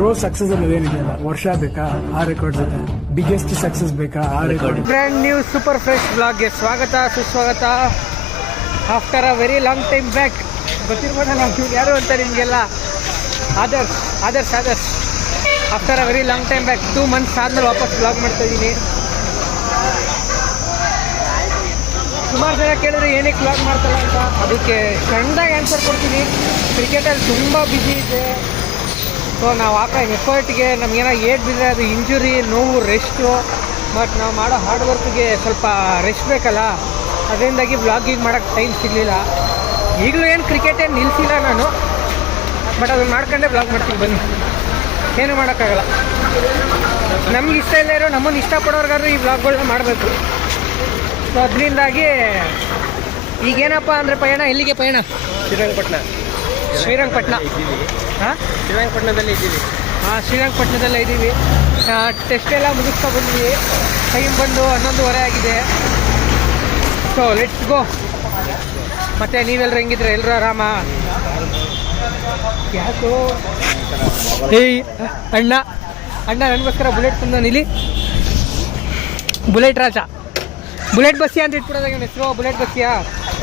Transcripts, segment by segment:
Rose success ಅಲ್ಲಿ ಏನಿದೆಯಲ್ಲ, ವರ್ಷ ಬೇಕಾ ಆ ರೆಕಾರ್ಡ್ ಜೊತೆ ಬಿಗ್ಗೆಸ್ಟ್ ಸಕ್ಸಸ್ ಬೇಕಾ ಆ record. Brand new super fresh ಬ್ಲಾಗ್ಗೆ ಸ್ವಾಗತ ಸುಸ್ವಾಗತ. After a very long time back. ಗೊತ್ತಿರ್ಬೋದಲ್ಲ ಯಾರು ಅಂತ ನಿಮಗೆಲ್ಲ. Adarsh after a very long time back 2 months ಆದ್ಮೇಲೆ ವಾಪಸ್ ಬ್ಲಾಗ್ ಮಾಡ್ತಾ ಇದ್ದೀನಿ. ಸುಮಾರು ಜನ ಕೇಳಿದ್ರೆ ಏನಕ್ಕೆ ಬ್ಲಾಗ್ ಮಾಡ್ತಾರ ಅಂತ, ಅದಕ್ಕೆ ಸಣ್ಣದಾಗಿ ಆನ್ಸರ್ ಕೊಡ್ತೀನಿ. ಕ್ರಿಕೆಟಲ್ಲಿ ತುಂಬ ಬ್ಯುಸಿ ಇದೆ. ಸೊ ನಾವು ಹಾಕೋ ಎಫರ್ಟ್ಗೆ ನಮಗೇನೋ ಏಟ್ ಬಿದ್ದರೆ ಅದು ಇಂಜುರಿ, ನೋವು, ರೆಸ್ಟು, ಬಟ್ ನಾವು ಮಾಡೋ ಹಾರ್ಡ್ ವರ್ಕ್ಗೆ ಸ್ವಲ್ಪ ರೆಸ್ಟ್ ಬೇಕಲ್ಲ, ಅದರಿಂದಾಗಿ ಬ್ಲಾಗಿಂಗ್ ಮಾಡೋಕ್ಕೆ ಟೈಮ್ ಸಿಗಲಿಲ್ಲ. ಈಗಲೂ ಏನು ಕ್ರಿಕೆಟ್ ಏನು ನಿಲ್ಲಿಸಿಲ್ಲ ನಾನು, ಬಟ್ ಅದನ್ನು ಮಾಡ್ಕೊಂಡೇ ಬ್ಲಾಗ್ ಮಾಡ್ತೀನಿ. ಬನ್ನಿ, ಏನು ಮಾಡೋಕ್ಕಾಗಲ್ಲ. ನಮ್ಗೆ ಇಷ್ಟ ಇಲ್ಲ ಇರೋ, ನಮ್ಮನ್ನು ಇಷ್ಟಪಡೋರ್ಗಾದ್ರೂ ಈ ಬ್ಲಾಗ್ಗಳನ್ನ ಮಾಡಬೇಕು. ಸೊ ಅದರಿಂದಾಗಿ ಈಗೇನಪ್ಪ ಅಂದರೆ ಪಯಣ ಎಲ್ಲಿಗೆ ಪಯಣ? ಶ್ರೀರಂಗಪಟ್ಟಣ. ಹಾಂ, ಶ್ರೀರಂಗಪಟ್ಟಣದಲ್ಲಿ ಇದ್ದೀವಿ. ಹಾಂ, ಶ್ರೀರಂಗಪಟ್ಟಣದಲ್ಲೇ ಇದ್ದೀವಿ. ಟೆಸ್ಟ್ ಎಲ್ಲ ಮುಗಿಸ್ತಾ ಬಂದ್ವಿ. ಟೈಮ್ ಬಂದು 11:30 ಆಗಿದೆ. So let's go. ಮತ್ತು ನೀವೆಲ್ಲರೂ ಹೆಂಗಿದ್ರೆ? ಎಲ್ಲರೂ ಆರಾಮ? ಯಾಕೋ ಏಯ್ ಅಣ್ಣ ನನಗೋಸ್ಕರ ಬುಲೆಟ್ ತಂದಾನ ಇಲ್ಲಿ. ಬುಲೆಟ್ ರಾಜ, ಬುಲೆಟ್ ಬಸ್ಸಿಯಾ ಅಂತ ಇಟ್ಬಿಡೋದಾಗ ಇವನ ಹೆಸರು. ಬುಲೆಟ್ ಬಸ್ಸಿಯಾ?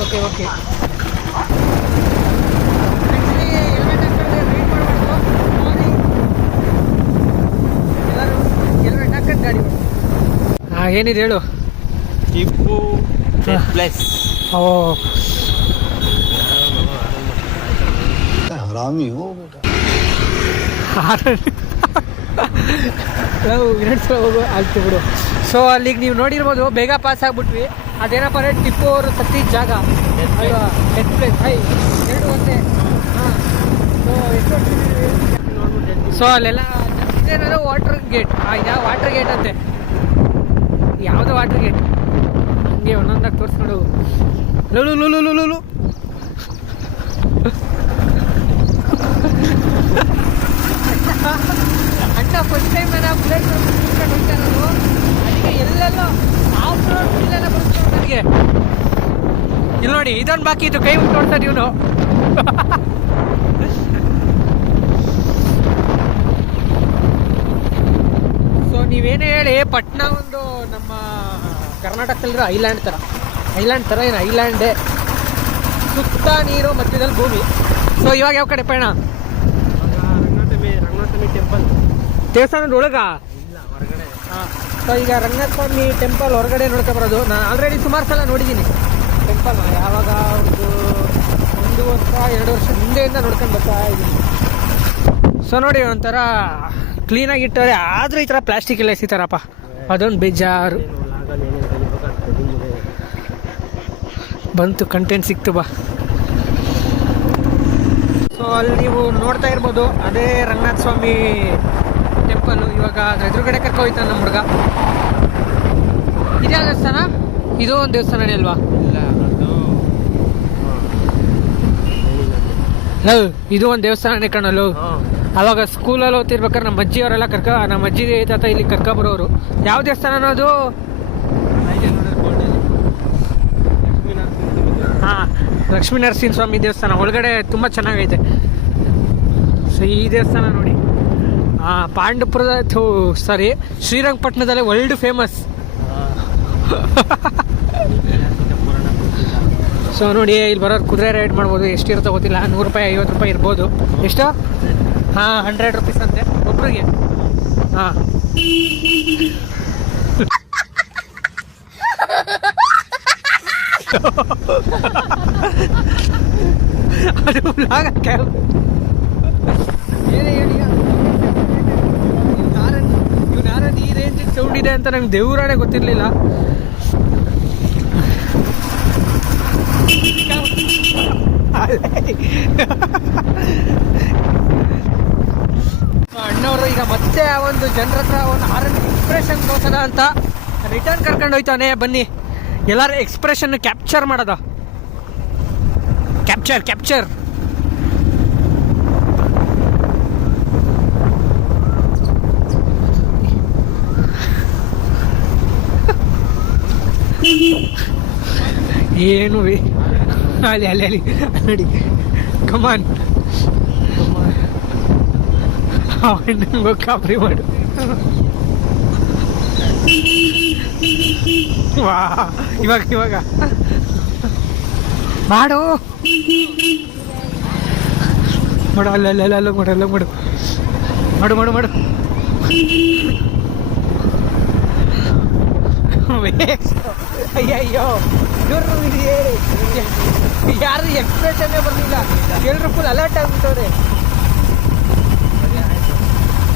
ಓಕೆ. ಗಾಡಿ ಏನಿದೆ ಹೇಳು. ಟಿಪ್ಪು ಪ್ಲಸ್. ಓ ಆರಾಮಿ ಹೋಗು ಆಗ್ತು ಬಿಡು. ಸೊ ಅಲ್ಲಿಗೆ ನೀವು ನೋಡಿರ್ಬೋದು, ಬೇಗ ಪಾಸ್ ಆಗ್ಬಿಟ್ವಿ. ಅದೇನಪ್ಪ ಅಂದರೆ ಟಿಪ್ಪು ಅವರು ಸತ್ತಿದ್ದ ಜಾಗ, ಡೆತ್ ಪ್ಲೇಸ್. ಎರಡು ಒಂದೇ. ಹಾಂ, ಸೊ ಅಲ್ಲೆಲ್ಲ ಇದೇನಾದ್ರು ವಾಟರ್ ಗೇಟ್. ಯಾವ ವಾಟರ್ ಗೇಟ್ ಅಂತೆ, ಯಾವುದೋ ವಾಟರ್ ಗೇಟ್. ಹಂಗೆ ಒಂದೊಂದಾಗಿ ತೋರಿಸ್ಕೊಂಡು ಹೋಗು. ಲುಲು ಅಣ್ಣ ಫಸ್ಟ್ ಟೈಮ್ ನಾನು ಬುಲೆಟ್ ಬರ್ಕೊಂಡು ಹೋಗ್ತಾ ಇರೋದು. ಅದಕ್ಕೆ ಎಲ್ಲೆಲ್ಲೋ ಆಫ್ ರೋಡ್ ಫೀಲೆಲ್ಲ ಬರ್ತಾರೆ ನನಗೆ. ಇಲ್ಲಿ ನೋಡಿ, ಇದೊಂದು ಬಾಕಿ ಇದು, ಕೈ ಮುಟ್ಟು ನೋಡ್ತಾರೆ ಇವನು. ಸೊ ನೀವೇನೇ ಹೇಳಿ, ಪಟ್ನಾ ಒಂದು ನಮ್ಮ ಕರ್ನಾಟಕದಲ್ಲಿರೋ ಐಲ್ಯಾಂಡ್ ಥರ ಏನು ಐಲ್ಯಾಂಡೇ. ಸುತ್ತ ನೀರು, ಮಧ್ಯದಲ್ಲಿ ಭೂಮಿ. ಸೊ ಇವಾಗ ಯಾವ ಕಡೆ ಪಯಣ? ರಂಗನಾಥಸ್ವಾಮಿ ಟೆಂಪಲ್. ದೇವಸ್ಥಾನದ ಒಳಗ ಇಲ್ಲ, ಹೊರಗಡೆ. ಹಾಂ. ಸೊ ಈಗ ರಂಗನಾಥಸ್ವಾಮಿ ಟೆಂಪಲ್ ಹೊರಗಡೆ ನೋಡ್ಕೊ ಬರೋದು. ನಾನು ಆಲ್ರೆಡಿ ಸುಮಾರು ಸಲ ನೋಡಿದ್ದೀನಿ ಟೆಂಪಲ್. ಯಾವಾಗ ಒಂದು 1 ವರ್ಷ 2 ವರ್ಷ ಹಿಂದೆಯಿಂದ ನೋಡ್ಕೊಂಡು ಬರ್ತಾ ಇದ್ದೀನಿ. ಸೊ ನೋಡಿ, ಒಂಥರ ಕ್ಲೀನಾಗಿ ಇಟ್ಟವ್ರೆ, ಆದರೂ ಈ ಥರ ಪ್ಲಾಸ್ಟಿಕ್ ಎಲ್ಲ ಎಸಿತಾರಪ್ಪ, ಅದೊಂದು ಬೇಜಾರು. ಬಂತು, ಕಂಟೆಂಟ್ ಸಿಕ್ತು ಬಾ. ಸೊ ಅಲ್ಲಿ ನೀವು ನೋಡ್ತಾ ಇರ್ಬೋದು, ಅದೇ ರಂಗನಾಥಸ್ವಾಮಿ ಟೆಂಪಲ್ಲು. ಇವಾಗ ಅದ್ರ ಎದುರುಗಡೆ ಕರ್ಕೋಯ್ತಾನೆ ನಮ್ಮ ಹುಡುಗ. ಇದೇ ದೇವಸ್ಥಾನ? ಇದು ಒಂದು ದೇವಸ್ಥಾನನೇ ಅಲ್ವಾ? ಇದು ಒಂದು ದೇವಸ್ಥಾನನೇ ಕಾಣಲು. ಅವಾಗ ಸ್ಕೂಲಲ್ಲಿ ಓದ್ತಿರ್ಬೇಕಾದ್ರೆ ನಮ್ಮ ಅಜ್ಜಿಯವರೆಲ್ಲ ನಮ್ಮ ಅಜ್ಜಿ ತಾತ ಇಲ್ಲಿ ಕರ್ಕೊಬರೋರು. ಯಾವ ದೇವಸ್ಥಾನ ಅನ್ನೋದು? ಹಾಂ, ಲಕ್ಷ್ಮೀ ನರಸಿಂಹ ಸ್ವಾಮಿ ದೇವಸ್ಥಾನ. ಒಳಗಡೆ ತುಂಬ ಚೆನ್ನಾಗೈತೆ. ಸೊ ಈ ದೇವಸ್ಥಾನ ನೋಡಿ, ಪಾಂಡವಪುರದ ಶ್ರೀರಂಗಪಟ್ಟಣದಲ್ಲೇ ವರ್ಲ್ಡ್ ಫೇಮಸ್. ಸೊ ನೋಡಿ, ಇಲ್ಲಿ ಬರೋರು ಕುದುರೆ ರೈಡ್ ಮಾಡ್ಬೋದು. ಎಷ್ಟಿರುತ್ತೋ ಗೊತ್ತಿಲ್ಲ, 100 ರೂಪಾಯಿ 50 ರೂಪಾಯಿ ಇರ್ಬೋದು. ಎಷ್ಟು? ಹಾಂ, 100 ರೂಪೀಸ್ ಅಂತೆ ಒಬ್ರಿಗೆ. ಹಾಂ, ಅದು ಏನೇ ಹೇಳಿ, ಇವ್ನು ಯಾರನ್ನು ಈ ರೇಂಜಿಗೆ ಸೌಂಡ್ ಇದೆ ಅಂತ ನಂಗೆ ದೇವರಾಣೆ ಗೊತ್ತಿರಲಿಲ್ಲ. ಅಣ್ಣವರು ಈಗ ಮತ್ತೆ ಆ ಒಂದು ಜನರ ಹತ್ರ ಒಂದು ಆರನ್ ಎಕ್ಸ್ಪ್ರೆಷನ್ ತೋರ್ಸೋಣ ಅಂತ ರಿಟರ್ನ್ ಕರ್ಕೊಂಡು ಹೋಯ್ತಾನೆ. ಬನ್ನಿ, ಎಲ್ಲರ ಎಕ್ಸ್ಪ್ರೆಷನ್ ಕ್ಯಾಪ್ಚರ್ ಮಾಡೋದ. ಕ್ಯಾಪ್ಚರ್ ಏನು ಅಲ್ಲಿ ನೋಡಿ, ಕಮಾನ್. ನಿಮ್ಗೆ ಕಾಪ್ರಿ ಮಾಡು. ವಾ ಇವಾಗ ಮಾಡು ಮಾಡು ಅಲ್ಲ ಮಾಡು ಅಯ್ಯಯ್ಯೋ ಯಾರು ಎಕ್ಸ್ಪ್ರೆಷನ್ನೇ ಬರಲಿಲ್ಲ. ಎಲ್ಲರೂ ಫುಲ್ ಅಲರ್ಟ್ ಆಗ್ಬಿಟ್ಟವ್ರೆ.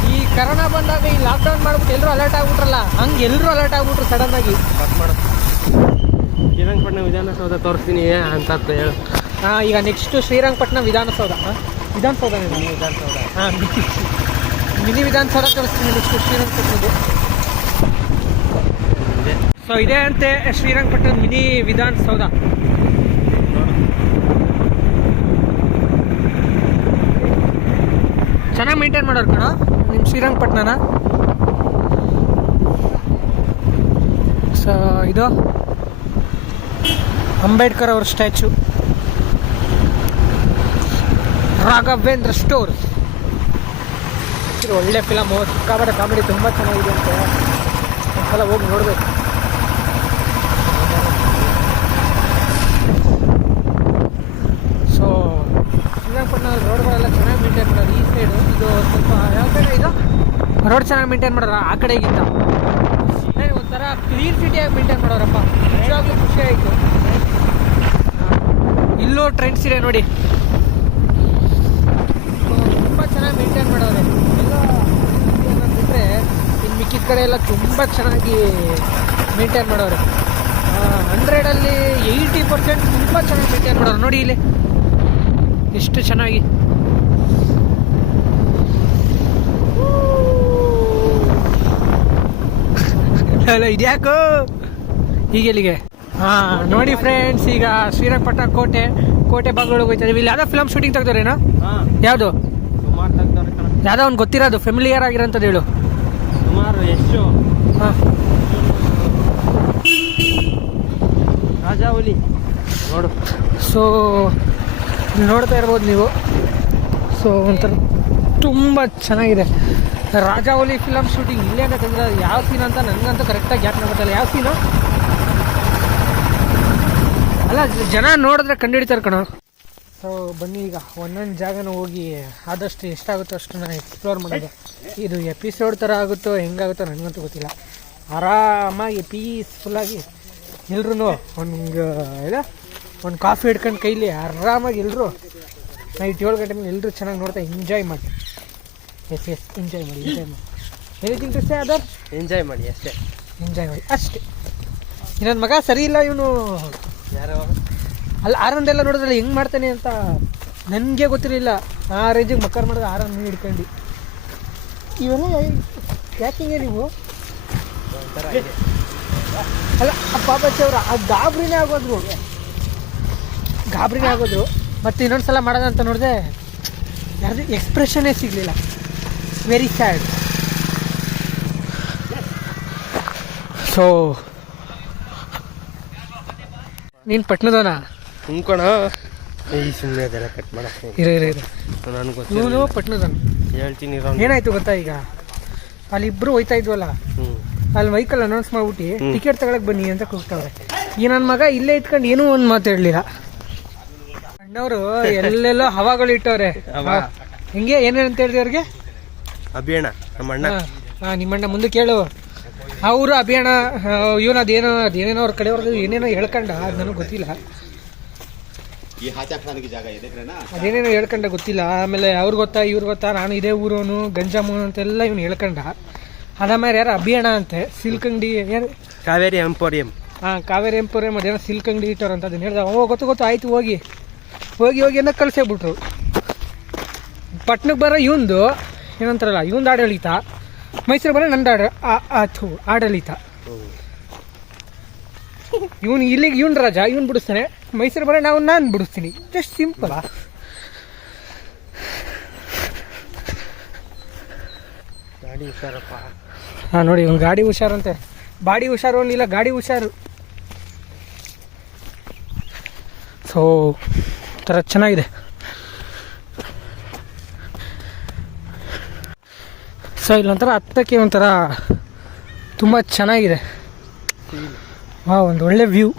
ಈ ಕರೋನಾ ಬಂದಾಗ ಈ ಲಾಕ್ಡೌನ್ ಮಾಡ್ಬಿಟ್ಟು ಎಲ್ಲರೂ ಅಲರ್ಟ್ ಆಗ್ಬಿಟ್ರಲ್ಲ, ಹಂಗೆ ಎಲ್ಲರೂ ಅಲರ್ಟ್ ಆಗ್ಬಿಟ್ರು ಸಡನ್ ಆಗಿ. ಶ್ರೀರಂಗಪಟ್ಟಣ ವಿಧಾನಸೌಧ ತೋರಿಸ್ತೀನಿ ಅಂತ ಹೇಳು. ಈಗ ನೆಕ್ಸ್ಟ್ ಶ್ರೀರಂಗಪಟ್ಟಣ ವಿಧಾನಸೌಧ. ವಿಧಾನಸೌಧ ಹಾಂ, ಮಿನಿ ವಿಧಾನಸೌಧ ತೋರಿಸ್ತೀನಿ ನೆಕ್ಸ್ಟ್ ಶ್ರೀರಂಗಪಟ್ಟಣದ್ದು. ಸೊ ಇದೇ ಅಂತೆ ಶ್ರೀರಂಗಪಟ್ಟಣ ಮಿನಿ ವಿಧಾನಸೌಧ. ಚೆನ್ನಾಗಿ ಮೇಂಟೈನ್ ಮಾಡೋರು ಕಣ ನಿಮ್ಮ ಶ್ರೀರಂಗಪಟ್ಟಣನ. ಸೊ ಇದು ಅಂಬೇಡ್ಕರ್ ಅವ್ರ ಸ್ಟ್ಯಾಚು. ರಾಘವೇಂದ್ರ ಸ್ಟೋರ್ ಒಳ್ಳೆ ಫಿಲಮು, ಸಿಕ್ಕಾಪಟ್ಟೆ ಕಾಮಿಡಿ ತುಂಬ ಚೆನ್ನಾಗಿದೆ ಅಂತೆ. ಒಂದ್ಸಲ ಹೋಗಿ ನೋಡಬೇಕು. ಸೊ ಶ್ರೀರಂಗಪಟ್ಟಣ ರೋಡ್ಗಳೆಲ್ಲ ಚೆನ್ನಾಗಿ ಮೇಂಟೈನ್ ಮಾಡೋದು. ಈ ಸೈಡು ಇದು ಸ್ವಲ್ಪ ಯಾವ ಕಡೆ ಇದು ರೋಡ್ ಚೆನ್ನಾಗಿ ಮೇಂಟೈನ್ ಮಾಡೋರು ಆ ಕಡೆಗಿಂತ ಒಂಥರ ಕ್ಲೀನ್ ಸಿಟಿಯಾಗಿ ಮೇಂಟೈನ್ ಮಾಡೋರಪ್ಪ. ನಿಜವಾಗ್ಲೂ ಖುಷಿ ಆಯಿತು. ಇಲ್ಲೂ ಟ್ರೆಂಡ್ಸ್ ಇದೆ ನೋಡಿ, ತುಂಬ ಚೆನ್ನಾಗಿ ಮೇಂಟೈನ್ ಮಾಡೋರೆ. ಎಲ್ಲ ಬಿಟ್ಟರೆ ಇನ್ನು ಮಿಕ್ಕಿದ ಕಡೆ ಎಲ್ಲ ತುಂಬ ಚೆನ್ನಾಗಿ ಮೇಂಟೈನ್ ಮಾಡೋರೆ. 100ಅಲ್ಲಿ 80% ತುಂಬ ಚೆನ್ನಾಗಿ ಮೇಂಟೈನ್ ಮಾಡೋರು. ನೋಡಿ ಇಲ್ಲಿ ಎಷ್ಟು ಚೆನ್ನಾಗಿ. ಅಲ್ಲ ಇದ್ಯಾಕೋ ಹೀಗೆಲ್ಲಿಗೆ. ನೋಡಿ ಫ್ರೆಂಡ್ಸ್, ಈಗ ಶ್ರೀರಂಗಪಟ್ಟಣ ಕೋಟೆ ಬಾಗಿಲೊಳಗೆ ಹೋಗ್ತಾ ಇದೀವಿ. ಇಲ್ಲಿ ಯಾವುದೋ ಫಿಲಮ್ ಶೂಟಿಂಗ್ ತೆಗ್ದವ್ರೇನೋ? ಯಾವುದು? ಯಾವುದೋ ಅವ್ನು ಗೊತ್ತಿರೋದು ಫೆಮಿಲಿಯರ್ ಆಗಿರೋಂಥದ್ದು ಹೇಳು. ಸುಮಾರು ಎಷ್ಟು? ಹಾಂ, ರಾಜಾವಲಿ ನೋಡು. ಸೊ ನೋಡ್ತಾ ಇರ್ಬೋದು ನೀವು. ಸೊ ಒಂಥರ ತುಂಬ ಚೆನ್ನಾಗಿದೆ. ರಾಜಾವಲಿ ಫಿಲಮ್ ಶೂಟಿಂಗ್ ಇಲ್ಲೇ ಅಂತ ತೆಗೆದಿರೋದು. ಯಾವ ಸೀನ್ ಅಂತ ನನಗಂತೂ ಕರೆಕ್ಟಾಗಿ ಜ್ಞಾಪನ ಗೊತ್ತಲ್ಲ. ಯಾವ ಸೀನು ಅಲ್ಲ, ಜನ ನೋಡಿದ್ರೆ ಕಂಡುಹಿಡಿತಾರೆ ಕಣೋ. ಸೊ ಬನ್ನಿ ಈಗ ಒಂದೊಂದು ಜಾಗನ ಹೋಗಿ ಆದಷ್ಟು ಎಷ್ಟಾಗುತ್ತೋ ಅಷ್ಟು ನಾನು ಎಕ್ಸ್ಪ್ಲೋರ್ ಮಾಡೋದು. ಇದು ಎಪಿಸೋಡ್ ಥರ ಆಗುತ್ತೋ ಹೆಂಗಾಗುತ್ತೋ ನನಗಂತೂ ಗೊತ್ತಿಲ್ಲ. ಆರಾಮಾಗಿ ಪೀಸ್ಫುಲ್ಲಾಗಿ ಎಲ್ರೂ ಒಂದು ಕಾಫಿ ಹಿಡ್ಕೊಂಡು ಕೈಲಿ ಆರಾಮಾಗಿ ಎಲ್ಲರೂ ನೈಟ್ 7 ಗಂಟೆ ಮೇಲೆ ಎಲ್ಲರೂ ಚೆನ್ನಾಗಿ ನೋಡ್ತಾ ಎಂಜಾಯ್ ಮಾಡಿ. ಎಸ್ ಎಂಜಾಯ್ ಮಾಡಿ. Anything to say other? Enjoy ಮಾಡಿ ಅಷ್ಟೇ. ಎಂಜಾಯ್ ಮಾಡಿ ಅಷ್ಟೇ. ನನ್ನ ಮಗ ಸರಿ ಇಲ್ಲ ಇವನು. ಯಾರೋ ಅಲ್ಲ ಆರೊಂದೆಲ್ಲ ನೋಡಿದ್ರಲ್ಲ ಹೆಂಗೆ ಮಾಡ್ತಾನೆ ಅಂತ ನನಗೆ ಗೊತ್ತಿರಲಿಲ್ಲ. ಆ ರೇಂಜಿಗೆ ಮಕ್ಕರ್ ಮಾಡಿದ್ರೆ ಆರನ್ನು ಹಿಡ್ಕೊಂಡು ಇವೆಲ್ಲ ಯಾಕಿಂಗೆ ನೀವು? ಅಲ್ಲ ಪಾಪಚ್ಚಿ ಅವರು ಆ ಗಾಬರಿನೇ ಆಗೋದ್ರು. ಮತ್ತು ಇನ್ನೊಂದು ಸಲ ಮಾಡೋಣ ಅಂತ ನೋಡಿದೆ, ಯಾವುದು ಎಕ್ಸ್ಪ್ರೆಷನ್ನೇ ಸಿಗಲಿಲ್ಲ. Very sad. ಸೊ ನೀನು ಪಟ್ನದವನ? ತುಂಬ್ಕೊಣ. ಈ ಸುಮ್ಮನೆ ಅದೆಲ್ಲ ಕಟ್ ಮಾಡಕ್ಕೆ ಇರು ನನಗೆ ಗೊತ್ತು. ಇವನು ಪಟ್ನದವನ. ಹೇಳ್ತೀನಿ. ಏನಾಯ್ತು ಗೊತ್ತಾ, ಈಗ ಅಲ್ಲಿ ಇಬ್ಬರು ಹೋಯ್ತಾ ಇದ್ವಲ್ಲ, ಅಲ್ಲಿ ವೆಹಿಕಲ್ ಅನೌನ್ಸ್ ಮಾಡ್ಬಿಟ್ಟು ಟಿಕೆಟ್ ತಗೊಳಕ್ ಬನ್ನಿ ಅಂತ ಕೂಗ್ತಾವ್ರೆ. ಈ ನನ್ನ ಮಗ ಇಲ್ಲೇ ಇಟ್ಕೊಂಡು ಏನೂ ಒಂದು ಮಾತು ಹೇಳಲಿಲ್ಲ. ಅಣ್ಣವರು ಎಲ್ಲೆಲ್ಲೋ ಹವಾಗಳು ಇಟ್ಟವ್ರೆ. ಹಿಂಗೆ ಏನೇನಂತ ಹೇಳಿದೆ ಅವ್ರಿಗೆ? ಅಭಿಯಣ್ಣ ನಮ್ಮ ಅಣ್ಣ. ನಿಮ್ಮಣ್ಣ ಮುಂದೆ ಕೇಳು. ಅವರು ಅಭಿಯಾನ ಇವನು ಅದೇನೇನೋ ಅವ್ರ ಕಡೆಯವ್ರದ್ದು ಏನೇನೋ ಹೇಳ್ಕೊಂಡ, ಅದು ನನಗೆ ಗೊತ್ತಿಲ್ಲ. ಅದೇನೇನೋ ಹೇಳ್ಕೊಂಡ ಗೊತ್ತಿಲ್ಲ. ಆಮೇಲೆ ಅವ್ರು ಗೊತ್ತಾ ಇವ್ರು ಗೊತ್ತಾ, ನಾನು ಇದೇ ಊರೋನು ಗಂಜಾಮೂನು ಅಂತೆಲ್ಲ ಇವ್ನು ಹೇಳ್ಕೊಂಡ. ಅದಾದ್ಮೇಲೆ ಯಾರು ಅಭಿಯಾನ ಅಂತೆ ಸಿಲ್ಕ್ ಅಂಗಡಿ, ಯಾರು ಕಾವೇರಿ ಎಂಪೋರಿಯಂ. ಕಾವೇರಿ ಎಂಪೋರಿಯಂ ಅದೇನೋ ಸಿಲ್ಕ್ ಅಂಗಡಿ ಇಟ್ಟವ್ರು ಅಂತ ಅದನ್ನ ಹೇಳ್ದ. ಗೊತ್ತು ಆಯ್ತು ಹೋಗಿ ಅನ್ನೋ ಕಳ್ಸೇಬಿಟ್ರು. ಪಟ್ನಕ್ಕೆ ಬರೋ ಇವಂದು ಏನಂತಾರಲ್ಲ, ಇವಂದು ಆಡಳಿತ, ಮೈಸೂರು ಬರೋ ನಂದು ಆಡಳಿತ. ಇವನು ಇಲ್ಲಿಗೆ ಇವನು ರಾಜ, ಇವನು ಬಿಡಿಸ್ತಾನೆ. ಮೈಸೂರು ಬರೋ ನಾನು ಬಿಡಿಸ್ತೀನಿ. Just simple. ಗಾಡಿ ಹುಷಾರಪ್ಪ. ನೋಡಿ ಇವ್ನು ಗಾಡಿ ಹುಷಾರಂತೆ. ಬಾಡಿ ಹುಷಾರು ಅನ್ನಿಲ್ಲ, ಗಾಡಿ ಹುಷಾರು. ಸೊ ಥರ ಚೆನ್ನಾಗಿದೆ. ಸೊ ಇಲ್ಲೊಂಥರ ಹತ್ತಕ್ಕೆ ಒಂಥರ ತುಂಬ ಚೆನ್ನಾಗಿದೆ. ಒಂದು ಒಳ್ಳೆ ವ್ಯೂ.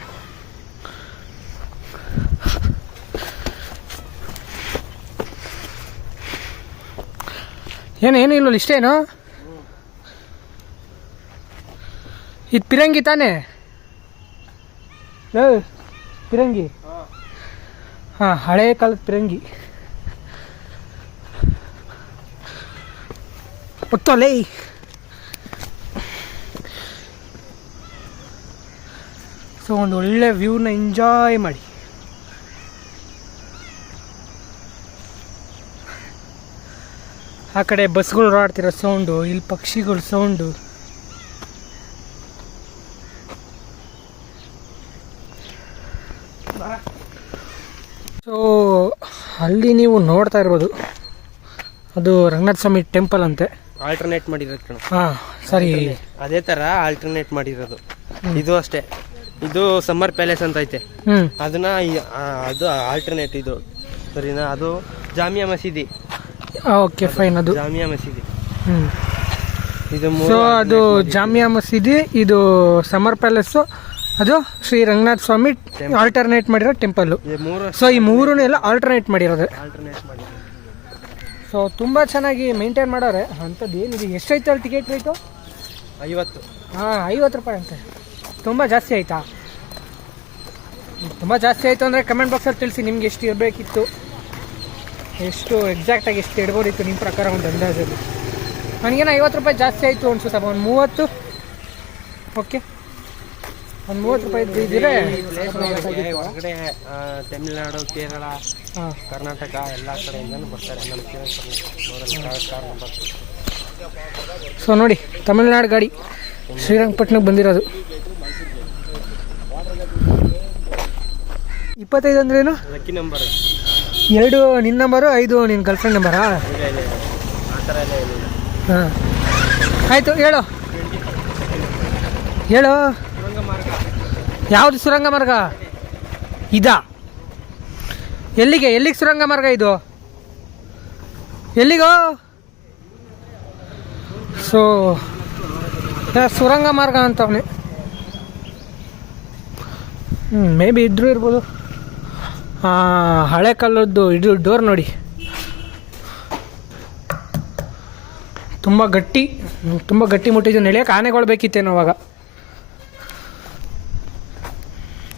ಏನು ಇಲ್ವಲ್ಲ ಇಷ್ಟೇನು? ಇದು ಪಿರಂಗಿ ತಾನೇ? ಪಿರಂಗಿ, ಹಾಂ, ಹಳೆ ಕಾಲದ ಪಿರಂಗಿ. ಒತ್ತೋಲೇ. ಸೊ ಒಂದು ಒಳ್ಳೆ ವ್ಯೂನ ಎಂಜಾಯ್ ಮಾಡಿ. ಆ ಕಡೆ ಬಸ್ಗಳು ಓಡಾಡ್ತಿರೋ ಸೌಂಡು, ಇಲ್ಲಿ ಪಕ್ಷಿಗಳ ಸೌಂಡು. ಸೊ ಅಲ್ಲಿ ನೀವು ನೋಡ್ತಾ ಇರ್ಬೋದು, ಅದು ರಂಗನಾಥ ಸ್ವಾಮಿ ಟೆಂಪಲ್ ಅಂತೆ. ಆಲ್ಟರ್ನೇಟ್ ಮಾಡಿರೋದು ಕಣ. ಹಾಂ, ಸರಿ. ಅದೇ ಥರ ಆಲ್ಟರ್ನೇಟ್ ಮಾಡಿರೋದು. ಇದು ಅಷ್ಟೇ. ಇದು ಸಮ್ಮರ್ ಪ್ಯಾಲೇಸ್ ಅಂತ ಐತೆ. ಅದನ್ನ ಅದು ಆಲ್ಟರ್ನೇಟ್ ಇದು, ಸರಿನಾ? ಅದು ಜಾಮಿಯಾ ಮಸೀದಿ. Okay, fine. ಅದು ಜಾಮಿಯಾ ಮಸೀದಿ. ಇದು ಸೊ ಅದು ಜಾಮಿಯಾ ಮಸೀದಿ, ಇದು ಸಮ್ಮರ್ ಪ್ಯಾಲೇಸು, ಅದು ಶ್ರೀ ರಂಗನಾಥ ಸ್ವಾಮಿ ಆಲ್ಟರ್ನೇಟ್ ಮಾಡಿರೋ ಟೆಂಪಲ್ಲು. ಸೊ ಈ ಮೂರೂ ಎಲ್ಲ ಆಲ್ಟರ್ನೇಟ್ ಮಾಡಿರೋದು. ಸೊ ತುಂಬ ಚೆನ್ನಾಗಿ ಮೇಂಟೈನ್ ಮಾಡೋರೆ. ಅಂಥದ್ದು ಏನಿದೆ. ಎಷ್ಟೈತೆ ಅಲ್ಲಿ ಟಿಕೆಟ್ ರೇಟು? 50. ಹಾಂ, 50 ರೂಪಾಯಿ ಅಂತೆ. ತುಂಬ ಜಾಸ್ತಿ ಆಯಿತಾ? ತುಂಬ ಜಾಸ್ತಿ ಆಯಿತು ಅಂದರೆ ಕಮೆಂಟ್ ಬಾಕ್ಸಲ್ಲಿ ತಿಳಿಸಿ ನಿಮ್ಗೆ ಎಷ್ಟು ಇರಬೇಕಿತ್ತು, ಎಷ್ಟು ಎಕ್ಸಾಕ್ಟಾಗಿ ಎಷ್ಟು ಇಡ್ಬೋದಿತ್ತು ನಿಮ್ಮ ಪ್ರಕಾರ ಒಂದು ಅಂದಾಜಲ್ಲಿ. ನನಗೇನೋ 50 ರೂಪಾಯಿ ಜಾಸ್ತಿ ಆಯಿತು ಅನ್ಸುತ್ತಪ್ಪ. ಒಂದು 30. ಓಕೆ, ಒಂದು 30 ರೂಪಾಯಿ ಇದ್ದಿದ್ರೆ ಹೊರಗಡೆ ತಮಿಳುನಾಡು, ಕೇರಳ, ಕರ್ನಾಟಕ ಎಲ್ಲ ಕಡೆಯಿಂದನೂ ಬರ್ತಾರೆ ನಮ್ಮ ಸೊ ನೋಡಿ, ತಮಿಳ್ನಾಡು ಗಾಡಿ ಶ್ರೀರಂಗಪಟ್ಟಣಕ್ಕೆ ಬಂದಿರೋದು. 25 ಅಂದ್ರೇನು? Lucky number. 2 ನಿನ್ನ ನಂಬರು, 5 ನಿನ್ನ ಗರ್ಲ್ಫ್ರೆಂಡ್ ನಂಬರಾ? ಹಾಂ, ಆಯಿತು. ಹೇಳು ಯಾವುದು ಸುರಂಗ ಮಾರ್ಗ? ಇದಾ? ಎಲ್ಲಿಗೆ ಸುರಂಗ ಮಾರ್ಗ ಇದು? ಎಲ್ಲಿಗೋ? ಸೊ ಸುರಂಗ ಮಾರ್ಗ ಅಂತವನೇ. ಮೇ ಬಿ ಇದ್ರೂ ಇರ್ಬೋದು. ಹಳೆ ಕಾಲದ್ದು ಇದು ಡೋರ್ ನೋಡಿ, ತುಂಬ ಗಟ್ಟಿ ಮುಟ್ಟಿದ್ದು. ನಡೆಯೋಕೆ ಆನೆಗಳು ಬೇಕಿತ್ತೇನೋ ಅವಾಗ.